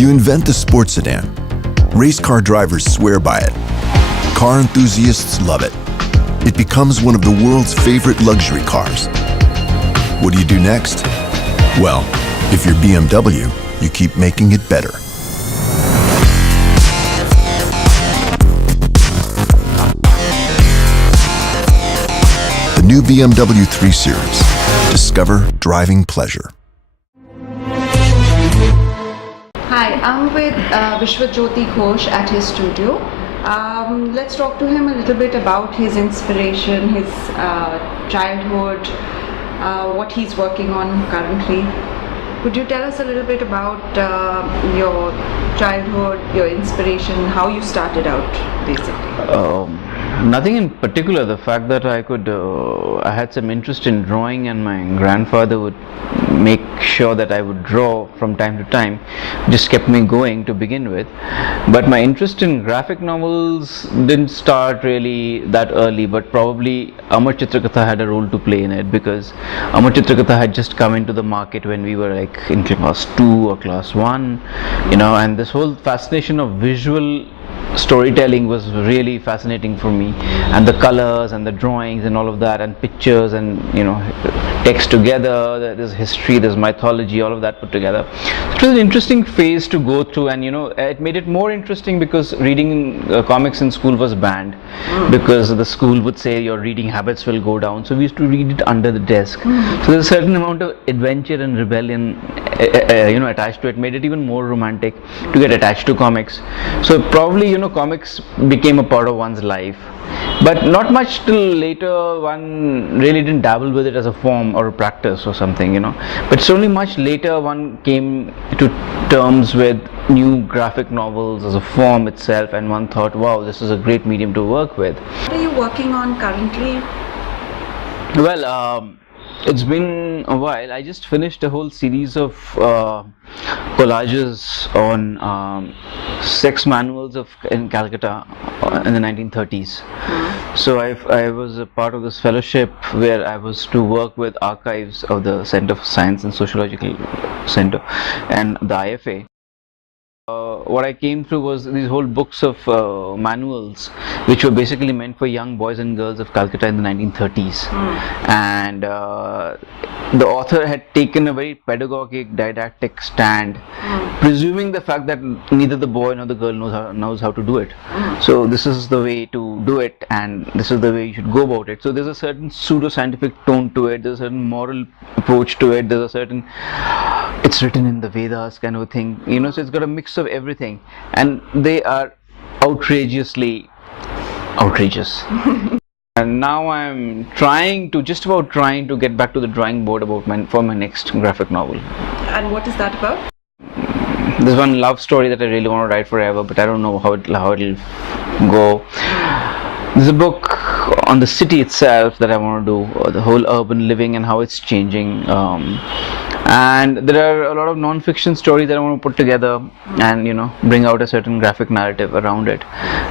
You invent the sports sedan. Race car drivers swear by it. Car enthusiasts love it. It becomes one of the world's favorite luxury cars. What do you do next? Well, if you're BMW, you keep making it better. The new BMW 3 Series. Discover driving pleasure. Hi, I'm with Vishwajyoti Ghosh at his studio. Let's talk to him a little bit about his inspiration, his childhood, what he's working on currently. Could you tell us a little bit about your childhood, your inspiration, how you started out, basically? Nothing in particular. The fact that I had some interest in drawing, and my grandfather would make sure that I would draw from time to time, just kept me going to begin with. But my interest in graphic novels didn't start really that early, but probably Amar Chitrakatha had a role to play in it, because Amar Chitrakatha had just come into the market when we were like in class 2 or class 1, and this whole fascination of visual storytelling was really fascinating for me, and the colors and the drawings and all of that, and pictures and text together, there's history, there's mythology, all of that put together. So it was an interesting phase to go through, and it made it more interesting because reading comics in school was banned, because the school would say your reading habits will go down, so we used to read it under the desk. So there's a certain amount of adventure and rebellion attached to it, made it even more romantic to get attached to comics. So probably comics became a part of one's life, but not much till later. One really didn't dabble with it as a form or a practice or something, but it's only much later one came to terms with new graphic novels as a form itself, and one thought, wow, this is a great medium to work with. What are you working on currently? Well, it's been a while. I just finished a whole series of collages on sex manuals in Calcutta in the 1930s. So I was a part of this fellowship where I was to work with archives of the Center for Science and Sociological Center and the IFA. What I came through was these whole books of manuals, which were basically meant for young boys and girls of Calcutta in the 1930s. And the author had taken a very pedagogic, didactic stand, presuming the fact that neither the boy nor the girl knows how to do it. So this is the way to do it, and this is the way you should go about it. So there's a certain pseudo-scientific tone to it, there's a certain moral approach to it, there's a certain, it's written in the Vedas kind of a thing, so it's got a mix of everything, and they are outrageously outrageous. And now I'm just about trying to get back to the drawing board for my next graphic novel. And what is that about? There's one love story that I really want to write forever, but I don't know how it'll go. There's a book on the city itself that I want to do, the whole urban living and how it's changing. And there are a lot of non-fiction stories that I want to put together and bring out a certain graphic narrative around it,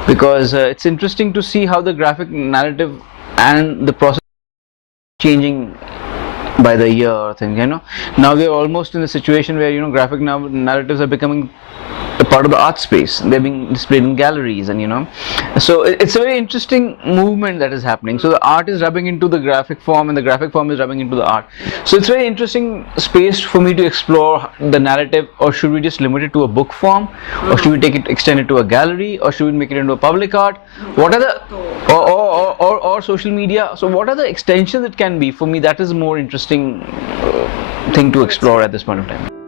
because it's interesting to see how the graphic narrative and the process changing by the year thing. Now we're almost in a situation where graphic narratives are becoming a part of the art space. They're being displayed in galleries, and so it's a very interesting movement that is happening. So the art is rubbing into the graphic form, and the graphic form is rubbing into the art. So it's a very interesting space for me to explore the narrative. Or should we just limit it to a book form, or should we extend it to a gallery, or should we make it into a public art? What are the or social media? So what are the extensions it can be? For me, that is a more interesting thing to explore at this point of time.